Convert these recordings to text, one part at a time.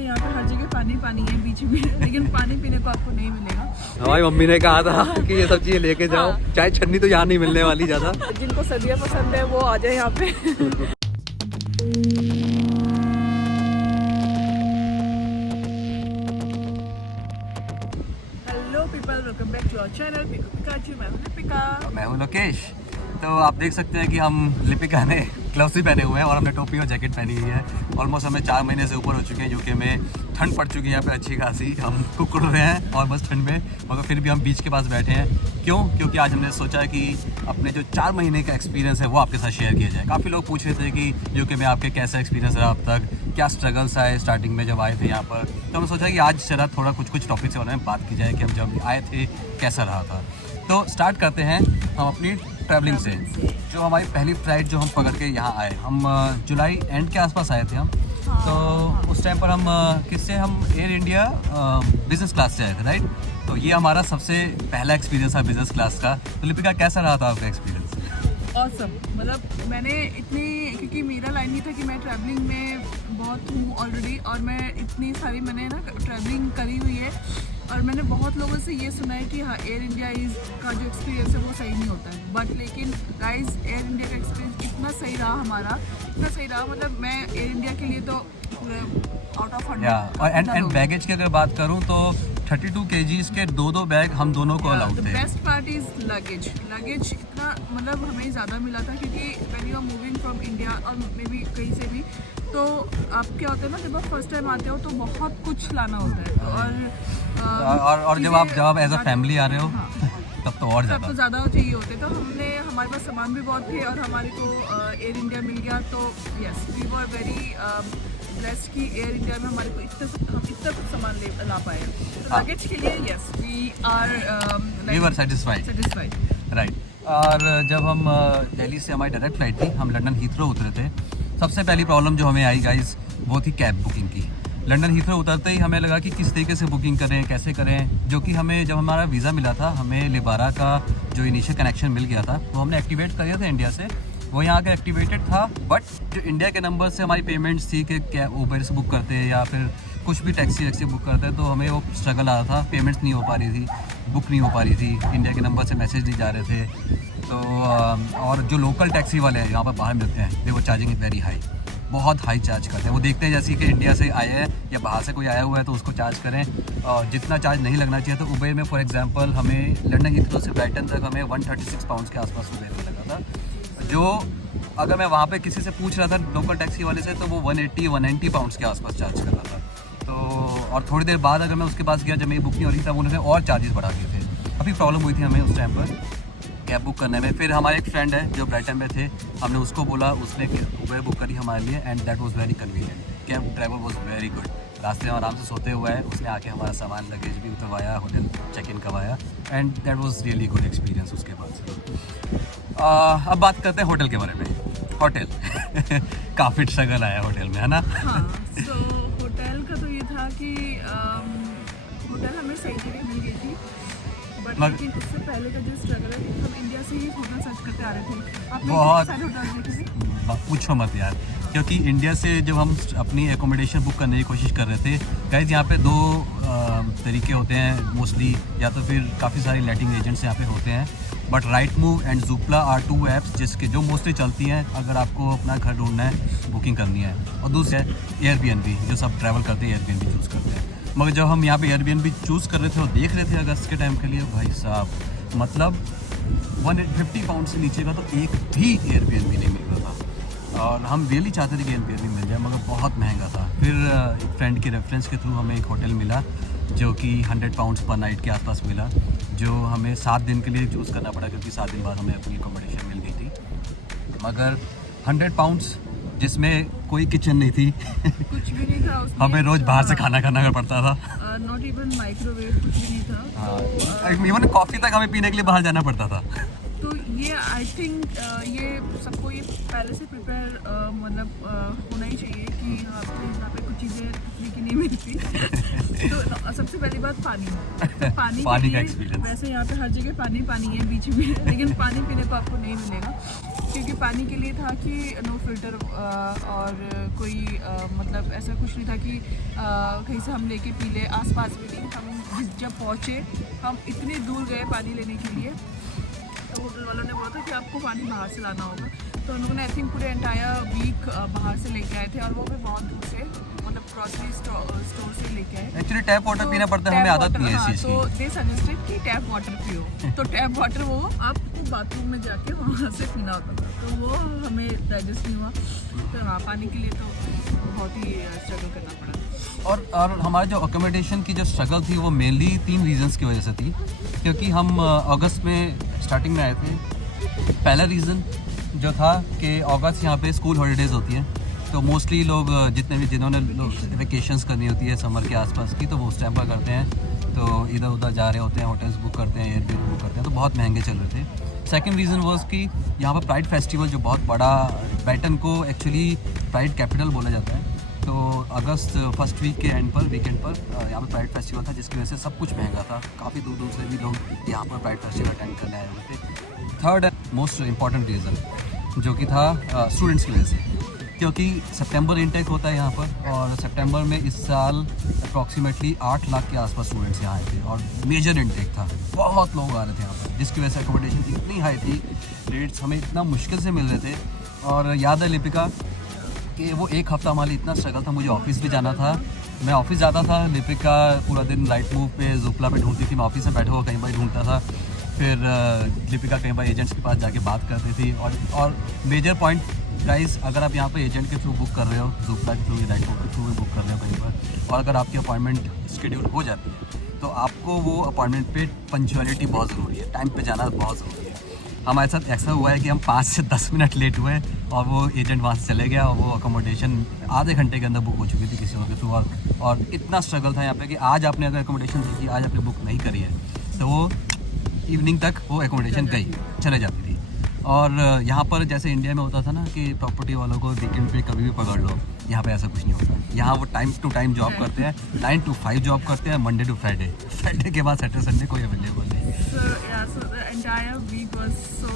वैसे यहाँ पे हर जगह पानी पानी है बीच में, लेकिन पानी पीने को आपको नहीं मिलेगा। हमारी मम्मी ने कहा था कि ये सब चीजें लेके जाओ, चाय छन्नी तो यहाँ नहीं मिलने वाली ज्यादा। जिनको सर्दियाँ पसंद है वो आ जाए यहाँ पे। Hello people, welcome back to our channel Piku Pikachu. मैं हूँ लिपिका। मैं हूँ लोकेश। तो आप देख सकते हैं कि हम लिपिका ने ग्लव्स भी पहने हुए हैं और हमने टोपी और जैकेट पहनी हुई है। ऑलमोस्ट हमें 4 महीने से ऊपर हो चुके हैं यूके में। ठंड पड़ चुकी है यहाँ पे अच्छी खासी, हम कुकड़ रहे हैं और बस ठंड में, मगर फिर भी हम बीच के पास बैठे हैं। क्यों? क्योंकि आज हमने सोचा कि अपने जो 4 महीने का एक्सपीरियंस है वो आपके साथ शेयर किया जाए। काफ़ी लोग पूछ रहे थे कि यूके में आपके कैसा एक्सपीरियंस रहा अब तक, क्या स्ट्रगल्स आए स्टार्टिंग में जब आए थे यहाँ पर। तो हमने सोचा कि आज जरा थोड़ा कुछ टॉपिक्स के बारे में बात की जाए कि हम जब आए थे कैसा रहा था। तो स्टार्ट करते हैं हम अपनी ट्रैवलिंग से। जो हमारी पहली फ्लाइट जो हम पकड़ के यहाँ आए, हम जुलाई एंड के आसपास आए थे हम। तो उस टाइम पर हम किससे, हम एयर इंडिया बिज़नेस क्लास से आए थे, राइट। तो ये हमारा सबसे पहला एक्सपीरियंस था बिज़नेस क्लास का। तो लिपिका कैसा रहा था आपका एक्सपीरियंस? ऑसम। मतलब मैंने इतनी, क्योंकि मेरा लाइन ये था कि मैं ट्रैवलिंग में बहुत हूँ ऑलरेडी, और मैं इतनी सारी मैंने ना ट्रैवलिंग करी हुई है, और मैंने बहुत लोगों से ये सुना है कि हाँ एयर इंडिया का जो एक्सपीरियंस है वो सही नहीं होता है। बट लेकिन गाइस, एयर इंडिया का एक्सपीरियंस इतना सही रहा हमारा, इतना सही रहा, मतलब मैं एयर इंडिया के लिए तो आउट ऑफ 100। और एंड बैगेज की अगर बात करूँ तो 32 kgs के 2 बैग हम दोनों को अलाउड थे। बेस्ट पार्ट इज लगेज इतना मतलब हमें ज़्यादा मिला था, क्योंकि when you are moving from India और मे बी कहीं से भी, तो आप क्या होता है ना, जब आप फर्स्ट टाइम आते हो तो बहुत कुछ लाना होता है। और जब आप एज अ फैमिली आ रहे हो, हाँ, तब तो और ज़्यादा चाहिए होते। तो हमारे पास सामान भी बहुत थे और हमारे को एयर इंडिया मिल गया। तो yes, we were very blessed कि एयर इंडिया में हमारे को हम इतना कुछ सामान ला पाए। तो लगेज के लिए yes, we were satisfied, right. और जब हम दिल्ली से हमारी डायरेक्ट फ्लाइट थी, हम लंदन हीथ्रो उतरे थे। सबसे पहली प्रॉब्लम जो हमें आई गाइस, वो थी कैब बुकिंग की। लंदन हीथ्रो उतरते ही हमें लगा कि किस तरीके से बुकिंग करें, कैसे करें, जो कि हमें जब हमारा वीज़ा मिला था, हमें लिबारा का जो इनिशियल कनेक्शन मिल गया था, वो हमने एक्टिवेट कर दिया था इंडिया से। वो यहाँ का एक्टिवेटेड था, बट जो इंडिया के नंबर से हमारी पेमेंट्स थी कि क्या उबर से बुक करते या फिर कुछ भी टैक्सी वैक्सी बुक करते, तो हमें वो स्ट्रगल आ रहा था। पेमेंट्स नहीं हो पा रही थी, बुक नहीं हो पा रही थी, इंडिया के नंबर से मैसेज नहीं जा रहे थे। तो और जो लोकल टैक्सी वाले हैं यहाँ पर बाहर मिलते हैं, दे वो चार्जिंग वेरी हाई, बहुत हाई चार्ज करते हैं। वो देखते हैं जैसे कि इंडिया से आए हैं या बाहर से कोई आया हुआ है तो उसको चार्ज करें, और जितना चार्ज नहीं लगना चाहिए। तो उबेर में फॉर एग्जांपल हमें लंदन हीथ्रो से ब्राइटन तक हमें 136 पाउंड्स के आसपास उबेर में लगा था, जो अगर मैं वहाँ पे किसी से पूछ रहा था लोकल टैक्सी वाले से, तो वो 180-190 पाउंड्स के आसपास चार्ज कर रहा था। तो और थोड़ी देर बाद अगर मैं उसके पास गया जब मेरी बुक नहीं हो रही था, उन्होंने और चार्जेस बढ़ा दिए थे। काफ़ी प्रॉब्लम हुई थी हमें उस टाइम पर कैब बुक करने में। फिर हमारे एक फ्रेंड है जो ब्राइटन में थे, हमने उसको बोला, उसने उबेर बुक करी हमारे लिए, and that was very convenient. Cab driver was very good. रास्ते में आराम से सोते हुए है, उसने आके हमारा सामान लगेज भी उतरवाया, होटल चेक इन करवाया, and that was really good experience उसके बाद से। अब बात करते हैं होटल के बारे में। होटल काफ़ी स्ट्रगल आया होटल में, है ना? हाँ, तो होटल का तो ये था कि होटल हमें सही जगह मिल गई थी, बट लेकिन उससे पहले का जो स्ट्रगल है, हम इंडिया से ही होटल सर्च करते आ रहे थे। आपने बहुत सारे होटल देखे थे? पूछो मत यार, क्योंकि इंडिया से जब हम अपनी एकोमोडेशन बुक करने की कोशिश कर रहे थे गाइस, यहाँ पे 2 तरीके होते हैं मोस्टली, या तो फिर काफ़ी सारे लेटिंग एजेंट्स यहाँ पे होते हैं, but Rightmove and Zoopla are 2 apps जिसके जो मोस्टली चलती हैं अगर आपको अपना घर ढूंढना है, बुकिंग करनी है। और दूसरा है एयरबीएनबी, जो सब ट्रैवल करते हैं एयरबीएनबी चूज़ करते हैं। मगर जब हम यहाँ पे एयरबीएनबी चूज़ कर रहे थे और देख रहे थे अगस्त के टाइम के लिए, भाई साहब मतलब 150 पाउंड से नीचे का तो एक भी एयरबीएनबी नहीं मिल रहा था, और हम रियली चाहते थे कि एयरबीएनबी मिल जाए, मगर बहुत महंगा था। फिर एक फ्रेंड के रेफरेंस के थ्रू हमें एक होटल मिला जो कि 100 पाउंड्स पर नाइट के आसपास मिला, जो हमें 7 दिन के लिए चूज़ करना पड़ा, क्योंकि 7 दिन बाद हमें अपनी अकोमोडेशन मिल गई थी। मगर 100 पाउंड्स जिसमें कोई किचन नहीं थी कुछ भी नहीं था उसमें, हमें रोज़ बाहर से खाना पड़ता था। नॉट इवन माइक्रोवेव, कुछ भी नहीं था। इवन कॉफ़ी तक हमें पीने के लिए बाहर जाना पड़ता था। तो ये आई थिंक ये सबको ये पहले से प्रिपेयर मतलब होना ही चाहिए कि आपको यहाँ पे कुछ चीज़ें फ्री की नहीं मिलती। तो सबसे पहली बात पानी। तो पानी का एक्सपीरियंस। वैसे यहाँ पे हर जगह पानी पानी है बीच में, लेकिन पानी पीने को आपको नहीं मिलेगा। क्योंकि पानी के लिए था कि नो फिल्टर और कोई मतलब ऐसा कुछ नहीं था कि कहीं से हम लेके पी ले, आसपास भी नहीं। हम जब पहुँचे हम इतनी दूर गए पानी लेने के लिए, तो होटल वालों ने बोला था कि आपको पानी बाहर से लाना होगा। तो हम लोगों ने आई थिंक पूरे एंटायर वीक बाहर से लेके आए थे, और वो भी बहुत दूर से, मतलब ग्रॉसरी स्टोर से लेके आए। एक्चुअली टैप वाटर पीना पड़ता है, हमें आदत नहीं है इस चीज़ की। तो दे सजेस्टेड कि टैप वाटर पियो। तो टैप वाटर वो आपको बाथरूम में जाके वहाँ से पीना होता था, तो वो हमें डाइजेस्ट नहीं हुआ। तो हाँ, पानी के लिए तो बहुत ही स्ट्रगल करना पड़ा। और हमारे जो अकोमोडेशन की जो स्ट्रगल थी वो मेनली 3 रीजंस की वजह से थी, क्योंकि हम अगस्त में स्टार्टिंग में आए थे। पहला रीज़न जो था कि अगस्त यहाँ पे स्कूल हॉलीडेज़ होती हैं, तो मोस्टली लोग जिन्होंने वेकेशंस करनी होती है समर के आसपास की, तो वो उस टाइम पर करते हैं, तो इधर उधर जा रहे होते हैं, होटल्स बुक करते हैं, एयरबीएनबी बुक करते हैं, तो बहुत महंगे चल रहे थे। सेकंड रीज़न वाज कि यहाँ पर प्राइड फेस्टिवल जो बहुत बड़ा, ब्राइटन को एक्चुअली प्राइड कैपिटल बोला जाता है, तो अगस्त फर्स्ट वीक के एंड पर, वीकेंड पर यहाँ पर प्राइड फेस्टिवल था, जिसकी वजह से सब कुछ महंगा था। काफ़ी दूर दूर से भी लोग यहाँ पर प्राइड फेस्टिवल अटेंड करने आए हुए थे। Third and most important reason जो कि था स्टूडेंट्स की वजह से, क्योंकि सितंबर इनटेक होता है यहाँ पर, और सितंबर में इस साल अप्रॉक्सीमेटली 8 लाख के आसपास स्टूडेंट्स यहाँ आए थे, और मेजर इनटेक था, बहुत लोग आ रहे थे यहाँ पर, जिसकी वजह से अकोमोडेशन इतनी हाई थी, रेट्स हमें इतना मुश्किल से मिल रहे थे। और याद है लिपिका कि वो एक हफ़्ता हमारे इतना स्ट्रगल था, मुझे ऑफिस भी जाना था, मैं ऑफिस जाता था, लिपिका पूरा दिन राइट मूव पे जुपला पे ढूंढती थी, मैं ऑफिस में बैठे हुआ कहीं बार ढूंढता था, फिर लिपिका कहीं बार एजेंट्स के पास जाके बात करती थी। और मेजर पॉइंट गाइस, अगर आप यहाँ पे एजेंट के थ्रू बुक कर रहे हो, जुपला के थ्रू, राइट मूव के थ्रू भी बुक कर रहे हो कहीं पर, और अगर आपकी अपॉइंटमेंट शेड्यूल हो जाती है, तो आपको वो अपॉइंटमेंट पे पंक्चुअलिटी बहुत ज़रूरी है, टाइम पे जाना बहुत ज़रूरी है। हमारे साथ ऐसा हुआ है कि हम 5 से 10 मिनट लेट हुए और वो एजेंट वहाँ से चले गया, और वो अकोमोडेशन आधे घंटे के अंदर बुक हो चुकी थी किसी और के थ्रू, और इतना स्ट्रगल था यहाँ पे कि आज आपने अगर अकोमोडेशन देखी, आज आपने बुक नहीं करी है, तो वो इवनिंग तक वो अकोमोडेशन गई, चले जाती थी। और यहाँ पर जैसे इंडिया में होता था ना कि प्रॉपर्टी वालों को वीकेंड पे कभी भी पकड़ लो, यहाँ पे ऐसा कुछ नहीं होता। यहाँ वो टाइम टू टाइम जॉब करते हैं, 9 to 5 जॉब करते हैं, मंडे टू फ्राइडे, फ्राइडे के बाद सैटरडे संडे कोई अवेलेबल नहीं। So the entire week was so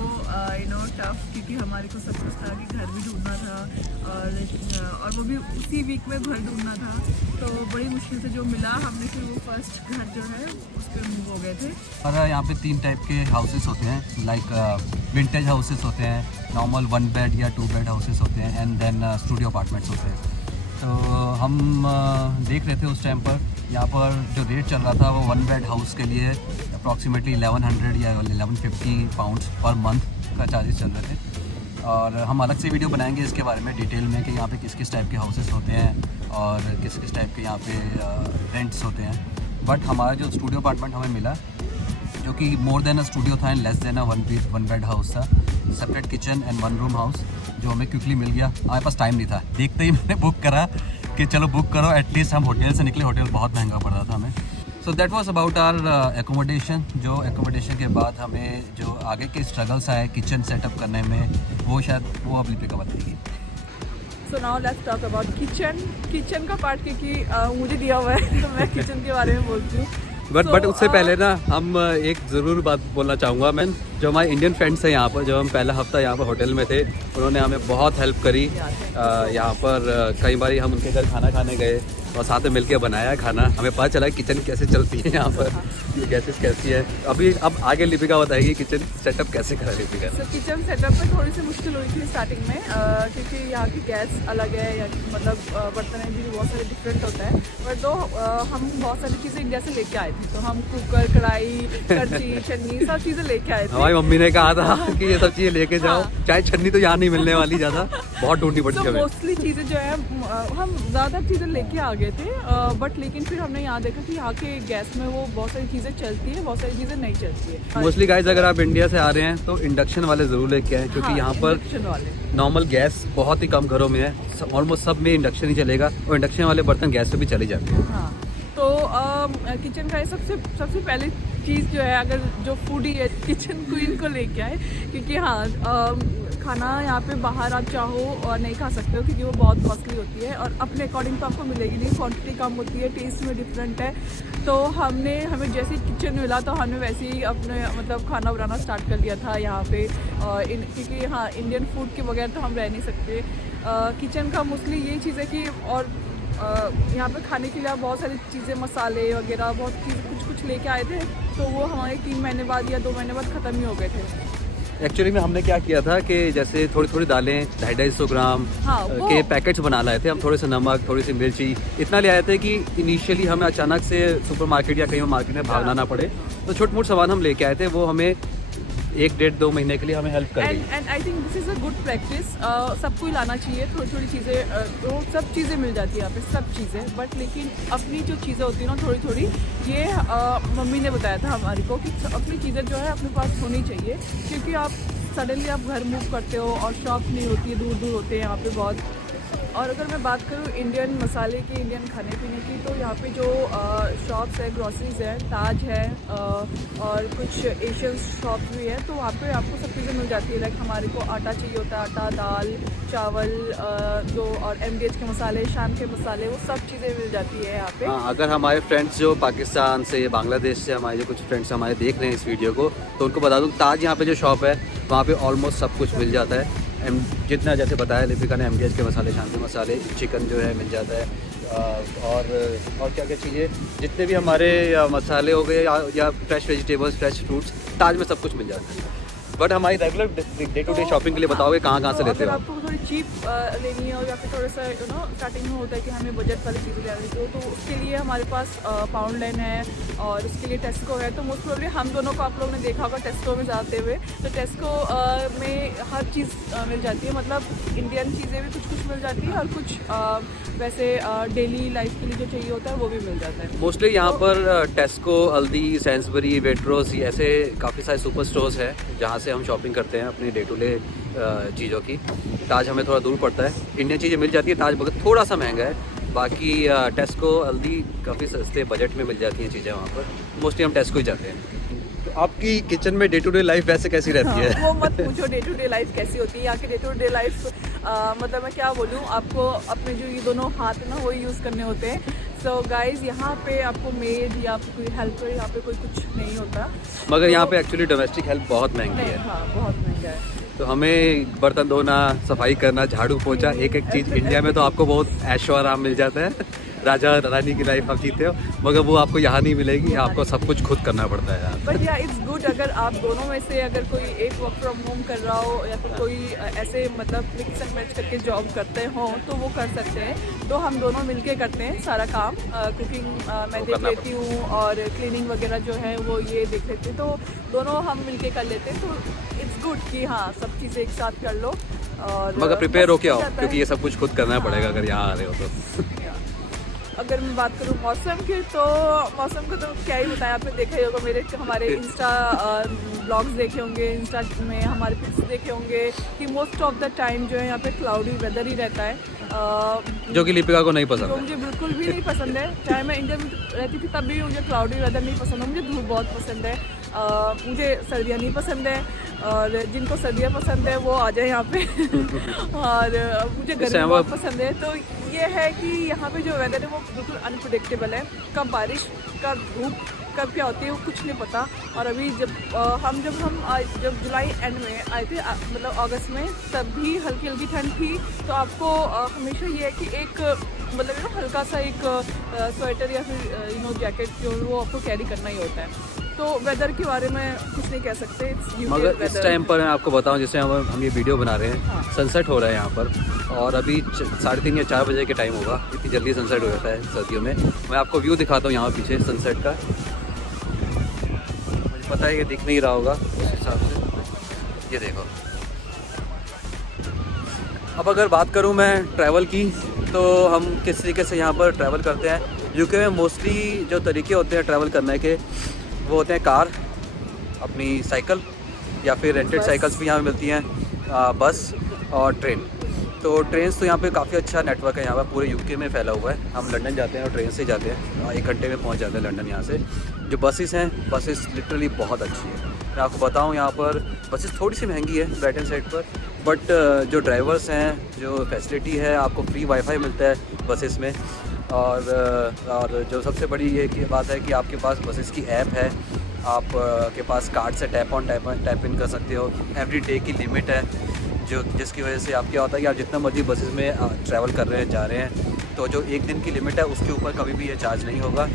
tough, क्योंकि हमारे को सब कुछ था कि घर भी ढूंढना था, और वो भी उसी वीक में घर ढूंढना था, तो बड़ी मुश्किल से जो मिला हमने, फिर वो फर्स्ट घर जो है उस पर मूव हो गए थे। और यहाँ पे 3 टाइप के हाउसेस होते हैं, लाइक विंटेज हाउसेस होते हैं, नॉर्मल 1 बेड या 2 बेड हाउसेस होते हैं, एंड देन स्टूडियो अपार्टमेंट्स होते हैं। तो हम देख रहे थे उस टाइम पर, यहाँ पर जो रेट चल रहा था वो 1 बेड हाउस के लिए अप्रॉक्सीमेटली 1100 या 1150 पाउंड्स पर मंथ का चार्जेस चल रहे थे। और हम अलग से वीडियो बनाएंगे इसके बारे में डिटेल में कि यहाँ पे किस किस टाइप के हाउसेस होते हैं और किस किस टाइप के यहाँ पे रेंट्स होते हैं। बट हमारा जो स्टूडियो अपार्टमेंट हमें मिला, जो कि मोर देन अ स्टूडियो था and less than a 1 bed house था, separate kitchen and 1 room house, जो हमें क्विकली मिल गया। हमारे पास टाइम नहीं था, देखते ही मैंने बुक करा कि चलो बुक करो, एटलीस्ट हम होटल से निकले, होटल बहुत महंगा पड़ रहा था हमें। So that was about our accommodation. जो एकोमोडेशन के बाद हमें जो आगे के स्ट्रगल्स आए किचन सेटअप करने में, वो शायद वो अब लिपिका बताएगी। So now let's talk about kitchen का पार्ट, क्योंकि मुझे दिया हुआ है तो मैं किचन के बारे में बोलती हूँ। बट उससे पहले ना हम एक ज़रूर बात बोलना चाहूँगा मैं, जो हमारे इंडियन फ्रेंड्स हैं यहाँ पर, जो हम पहला हफ्ता यहाँ पर होटल में थे, उन्होंने हमें बहुत हेल्प करी। यहाँ पर कई बार हम उनके घर खाना खाने गए और साथ में मिलके बनाया खाना, हमें पता चला किचन कैसे चलती है यहाँ पर, ये गैसेस कैसी है। अब आगे लिपिका बताएगी किचन सेटअप कैसे करा लिपिका। किचन सेटअप में थोड़ी सी मुश्किल हुई थी स्टार्टिंग में, क्योंकि यहाँ की गैस अलग है, या मतलब बर्तन भी बहुत सारे डिफरेंट होता है। बट तो हम बहुत सारी चीज़ें इंडिया से लेके आए थे, तो हम कुकर, कढ़ाई, करछी, छन्नी, सब चीज़ें लेके आए थे। हमारी मम्मी ने कहा था कि ये सब चीज़ें लेके जाओ, चाहे छन्नी तो यहाँ नहीं मिलने वाली ज़्यादा, बहुत ढूंढनी पड़ती है। मोस्टली चीज़ें जो है हम ज़्यादा चीज़ें लेके आ गए थे, बट लेकिन फिर हमने यहाँ देखा कि यहाँ के गैस में वो बहुत सारी चीज़ें चलती है, बहुत सारी चीज़ें नहीं चलती है। मोस्टली गाइस, अगर आप इंडिया से आ रहे हैं तो इंडक्शन वाले ज़रूर लेके आएँ, क्योंकि यहाँ पर नॉर्मल गैस बहुत ही कम घरों में है, ऑलमोस्ट सब में इंडक्शन ही चलेगा, और इंडक्शन वाले बर्तन गैस पे भी चले जाते हैं। हाँ, तो किचन का सबसे पहली चीज़ जो है, अगर जो फूडी है किचन क्वीन को लेके आए, क्योंकि हाँ खाना यहाँ पे बाहर आप चाहो और नहीं खा सकते हो क्योंकि वो बहुत कॉस्टली होती है और अपने अकॉर्डिंग तो आपको मिलेगी नहीं, क्वांटिटी कम होती है, टेस्ट में डिफरेंट है। तो हमें जैसे किचन मिला तो हमने वैसे ही अपने मतलब खाना बनाना स्टार्ट कर दिया था यहाँ पे, क्योंकि हाँ इंडियन फूड के बगैर तो हम रह नहीं सकते। किचन का मोस्टली ये चीज़ है कि और यहाँ पे खाने के लिए आप बहुत सारी चीज़ें मसाले वगैरह बहुत चीज़ कुछ लेके आए थे, तो वो हमारे 3 महीने बाद या 2 महीने बाद ख़त्म ही हो गए थे। एक्चुअली में हमने क्या किया था कि जैसे थोड़ी थोड़ी दालें 250-250 ग्राम हाँ, के पैकेट्स बना लाए थे हम, थोड़े से नमक, थोड़ी सी मिर्ची, इतना ले आए थे कि इनिशियली हमें अचानक से सुपरमार्केट या कहीं मार्केट में भागना ना पड़े। तो छोटे मोटे सामान हम लेके आए थे, वो हमें 1-1.5-2 महीने के लिए हमें हेल्प कर दी। And I think this is a good practice, सबको ही लाना चाहिए। थोड़ी थोड़ी चीज़ें तो सब चीज़ें मिल जाती है यहाँ पे, सब चीज़ें, बट लेकिन अपनी जो चीज़ें होती है ना थोड़ी थोड़ी, ये मम्मी ने बताया था हमारे को कि अपनी चीज़ें जो है अपने पास होनी चाहिए, क्योंकि आप सडनली आप घर मूव करते हो और शॉप नहीं होती है, दूर दूर होते हैं यहाँ पे बहुत। और अगर मैं बात करूँ इंडियन मसाले की, इंडियन खाने पीने की, तो यहाँ पे जो शॉप्स है, ग्रॉसरीज है, ताज है और कुछ एशियन शॉप्स भी है, तो वहाँ पे आपको सब चीज़ें मिल जाती है। लाइक हमारे को आटा चाहिए होता है, आटा, दाल, चावल, जो और MDH के मसाले, शाम के मसाले, वो सब चीज़ें मिल जाती है यहाँ पे। हाँ, अगर हमारे फ्रेंड्स जो पाकिस्तान से या बांग्लादेश से हमारे जो कुछ फ्रेंड्स हमारे देख रहे हैं इस वीडियो को, तो उनको बता दूँ ताज यहाँ पे जो शॉप है वहाँ पे ऑलमोस्ट सब कुछ मिल जाता है। जितना जैसे बताया लिपिका ने, MDH के मसाले, शाम के मसाले, चिकन जो है मिल जाता है, और क्या क्या चीज़ें, जितने भी हमारे मसाले हो गए या fresh vegetables, fresh fruits, Taj में सब कुछ मिल जाता है। बट हमारी regular day to day shopping के लिए बताओगे कहाँ से लेते हो? अगर आपको थोड़ी चीप लेनी है या फिर थोड़ा सा स्टार्टिंग में होता है कि हमें बजट वाली चीज़ें लेनी चाहिए, तो उसके लिए हमारे पास पाउंड लाइन है और उसके लिए टेस्को है। तो मोस्ट प्रोबेबली हम दोनों को आप लोगों ने देखा होगा टेस्को में जाते हुए, तो टेस्को में हर चीज़ मिल जाती है, मतलब इंडियन चीज़ें भी कुछ मिल जाती है और कुछ वैसे डेली लाइफ के लिए जो चाहिए होता है वो भी मिल जाता है। मोस्टली यहाँ पर टेस्को, अल्दी, सैंसबरी, वेट्रोस, ऐसे काफ़ी सारे सुपर स्टोर्स हैं जहाँ से हम शॉपिंग करते हैं अपनी डे टू डे चीज़ों की। ताज हमें थोड़ा दूर पड़ता है, इंडियन चीज़ें मिल जाती है, ताज बगैर थोड़ा सा महंगा है। बाकी टेस्को, अल्दी काफ़ी सस्ते बजट में मिल जाती हैं चीज़ें वहाँ पर। मोस्टली हम टेस्को ही जाते हैं। तो आपकी किचन में डे टू डे लाइफ वैसे कैसी रहती है? वो मत पूछो डे टू डे लाइफ कैसी होती है यहाँ की। डे टू डे लाइफ मतलब मैं क्या बोलूँ आपको, अपने जो ये दोनों हाथ ना वो यूज़ करने होते हैं। सो गाइज यहाँ पे आपको मेड या कोई हेल्पर यहाँ पे कोई कुछ नहीं होता, मगर यहाँ पे एक्चुअली डोमेस्टिक हेल्प बहुत महंगी है। हाँ, बहुत महंगा है। तो हमें बर्तन धोना, सफाई करना, झाड़ू पोछा, एक एक चीज़, इंडिया में तो आपको बहुत ऐशो आराम मिल जाता है, राजा रानी की लाइफ आप जीते हो, मगर वो आपको यहाँ नहीं मिलेगी, आपको सब कुछ खुद करना पड़ता है। बट या इट्स गुड, अगर आप दोनों में से अगर कोई एक वर्क फ्रॉम होम कर रहा हो या फिर कोई ऐसे मतलब मिक्स एंड मैच करके जॉब करते हो तो वो कर सकते हैं। तो हम दोनों मिलके करते हैं सारा काम, कुकिंग मैं देख लेती हूँ और क्लीनिंग वगैरह जो है वो ये देख लेती हूँ, तो दोनों हम मिलके कर लेते हैं। तो इट्स गुड कि हाँ सब चीज़ें एक साथ कर लो। और मगर प्रिपेयर हो क्या हो, क्योंकि ये सब कुछ खुद करना पड़ेगा अगर यहाँ आ रहे हो तो। अगर मैं बात करूँ मौसम की, तो मौसम को तो क्या ही बताया, आपने देखा ही होगा, हमारे इंस्टा ब्लॉग्स देखे होंगे, इंस्टा में हमारे पिक्स देखे होंगे कि मोस्ट ऑफ द टाइम जो है यहाँ पे क्लाउडी वेदर ही रहता है, जो कि लिपिका को नहीं पसंद जो है। मुझे बिल्कुल भी नहीं पसंद है। चाहे मैं इंडिया में रहती थी तब भी मुझे क्लाउडी वेदर नहीं पसंद है, मुझे धूप बहुत पसंद है। मुझे सर्दियाँ नहीं पसंद है, और जिनको सर्दियाँ पसंद है वो आ जाए यहाँ पे और मुझे गर्मी बहुत पसंद है। तो ये है कि यहाँ पे जो वेदर है वो बिल्कुल अनप्रेडिक्टेबल है, कब बारिश, कब धूप, कब क्या होती है वो कुछ नहीं पता। और अभी जब जुलाई एंड में आए थे, मतलब अगस्त में, तब भी हल्की हल्की ठंड थी। तो आपको हमेशा ये है कि एक मतलब हल्का सा एक स्वेटर या फिर जैकेट जो वो आपको कैरी करना ही होता है। तो वेदर के बारे में कुछ नहीं कह सकते, मगर इस टाइम पर मैं आपको बताऊं, जैसे हम ये वीडियो बना रहे हैं, सनसेट हो रहा है यहाँ पर, और अभी 3:30 या 4 बजे के टाइम होगा, इतनी जल्दी सनसेट हो जाता है सर्दियों में। मैं आपको व्यू दिखाता हूँ यहाँ पीछे सनसेट का, मुझे पता है ये दिख नहीं रहा होगा उस हिसाब से, ये देखो। अब अगर बात करूँ मैं ट्रैवल की, तो हम किस तरीके से यहाँ पर ट्रैवल करते हैं। यूके में मोस्टली जो तरीके होते हैं ट्रैवल करने के, वो होते हैं कार, अपनी साइकिल, या फिर रेंटेड साइकिल्स भी यहाँ पे मिलती हैं, बस और ट्रेन। तो ट्रेन तो यहाँ पे काफ़ी अच्छा नेटवर्क है, यहाँ पर पूरे यूके में फैला हुआ है। हम लंदन जाते हैं और ट्रेन से जाते हैं, 1 घंटे में पहुँच जाते हैं लंदन यहाँ से। जो बसेस हैं, बसेस लिटरली बहुत अच्छी है। मैं आपको बताऊँ, यहाँ पर बसेस थोड़ी सी महंगी है ब्राइटन साइड पर, बट जो ड्राइवर्स हैं, जो फैसिलिटी है, आपको फ्री वाईफाई मिलता है बसेस में, और जो सबसे बड़ी ये की बात है कि आपके पास बसेस की ऐप है, आप के पास कार्ड से टैप इन कर सकते हो। एवरी डे की लिमिट है, जो जिसकी वजह से आप क्या होता है कि आप जितना मर्जी बसेस में ट्रैवल कर रहे हैं, जा रहे हैं, तो जो एक दिन की लिमिट है उसके ऊपर कभी भी ये चार्ज नहीं होगा।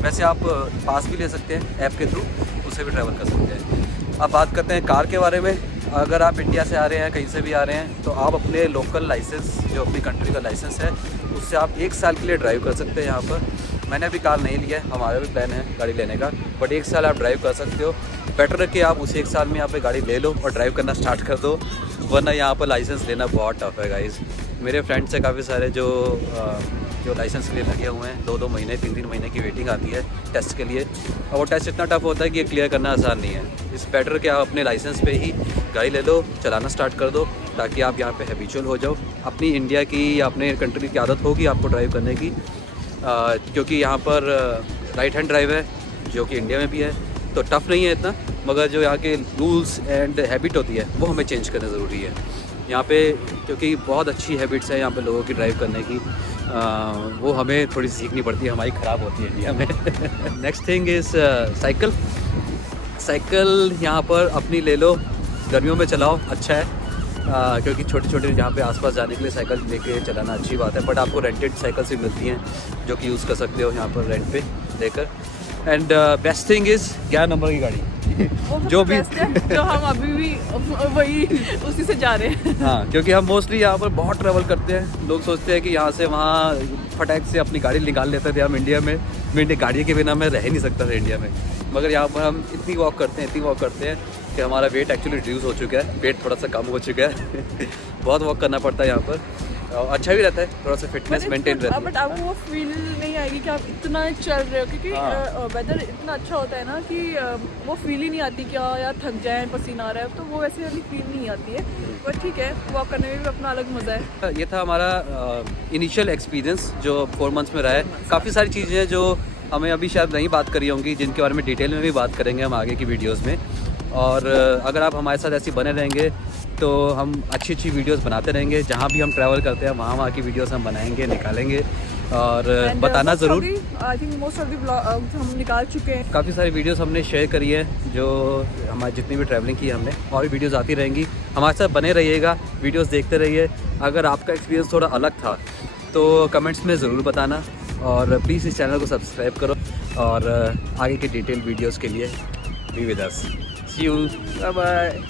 वैसे आप पास भी ले सकते हैं ऐप के थ्रू, उससे भी ट्रैवल कर सकते हैं। अब बात करते हैं कार के बारे में। अगर आप इंडिया से आ रहे हैं, कहीं से भी आ रहे हैं, तो आप अपने लोकल लाइसेंस, जो अपनी कंट्री का लाइसेंस है, उससे आप 1 साल के लिए ड्राइव कर सकते हैं यहाँ पर। मैंने अभी कार नहीं लिया है, हमारा भी प्लान है गाड़ी लेने का, बट 1 साल आप ड्राइव कर सकते हो। बेटर है कि आप उस 1 साल में यहाँ पे गाड़ी ले लो और ड्राइव करना स्टार्ट कर दो, वरना यहाँ पर लाइसेंस लेना बहुत टफ है गाइस। मेरे फ्रेंड्स से काफ़ी सारे जो लाइसेंस के लिए लगे हुए हैं, 2-2 महीने 3-3 महीने की वेटिंग आती है टेस्ट के लिए, और वो टेस्ट इतना टफ होता है कि ये क्लियर करना आसान नहीं है। इस बेटर कि आप अपने लाइसेंस पे ही गाड़ी ले लो, चलाना स्टार्ट कर दो, ताकि आप यहाँ पे हैबिचुअल हो जाओ। अपनी इंडिया की या अपने कंट्री की आदत होगी आपको ड्राइव करने की, क्योंकि यहाँ पर राइट हैंड ड्राइव है, जो कि इंडिया में भी है, तो टफ़ नहीं है इतना, मगर जो यहाँ के रूल्स एंड हैबिट होती है वो हमें चेंज करना ज़रूरी है यहाँ पे, क्योंकि बहुत अच्छी हैबिट्स है यहाँ पे लोगों की ड्राइव करने की, वो हमें थोड़ी सीखनी पड़ती है, हमारी ख़राब होती है इंडिया में। नेक्स्ट थिंग इज़ साइकिल यहाँ पर अपनी ले लो, गर्मियों में चलाओ, अच्छा है, क्योंकि छोटे छोटे यहाँ पे आसपास जाने के लिए साइकिल लेके चलाना अच्छी बात है। बट आपको रेंटेड साइकिल्स भी मिलती हैं जो कि यूज़ कर सकते हो यहाँ पर रेंट पे लेकर। And best thing is 11 number की गाड़ी जो भी जो हम अभी भी वही उसी से जा रहे हैं। हाँ, क्योंकि हम मोस्टली यहाँ पर बहुत ट्रैवल करते हैं। लोग सोचते हैं कि यहाँ से वहाँ फटाक से अपनी गाड़ी निकाल लेते थे हम इंडिया में। मैं गाड़ी के बिना मैं रह ही नहीं सकता था इंडिया में, मगर यहाँ पर हम इतनी वॉक करते हैं कि हमारा वेट एक्चुअली रिड्यूस हो चुका है, वेट थोड़ा सा कम हो चुका है। बहुत वॉक करना पड़ता है यहाँ पर, और अच्छा भी रहता है, थोड़ा सा फिटनेस मेंटेन रहती है। बट आपको वो फील नहीं आएगी कि आप इतना चल रहे हो, क्योंकि वेदर इतना अच्छा होता है ना कि वो फील ही नहीं आती कि यार थक जाए, पसीना आ रहा है, तो वो वैसे वाली फील नहीं आती है। बट ठीक है, वॉक करने में भी अपना अलग मज़ा है। ये था हमारा इनिशियल एक्सपीरियंस जो 4 मंथ्स में रहा है। काफ़ी सारी चीज़ें हैं जो हमें अभी शायद नहीं बात करी होंगी, जिनके बारे में डिटेल में भी बात करेंगे हम आगे की वीडियोज़ में। और अगर आप हमारे साथ ऐसे बने रहेंगे तो हम अच्छी अच्छी वीडियोस बनाते रहेंगे। जहाँ भी हम ट्रैवल करते हैं वहाँ की वीडियोस हम बनाएंगे, निकालेंगे, और बताना ज़रूर। I think most of the vlogs हम निकाल चुके हैं। काफ़ी सारी वीडियोस हमने शेयर करी है, जो हमारी जितनी भी ट्रैवलिंग की हमने, और भी वीडियोस आती रहेंगी। हमारे साथ बने रहिएगा, वीडियोस देखते रहिए। अगर आपका एक्सपीरियंस थोड़ा अलग था तो कमेंट्स में ज़रूर बताना, और प्लीज़ इस चैनल को सब्सक्राइब करो, और आगे की डिटेल वीडियोज़ के लिए be with us. See you, bye bye.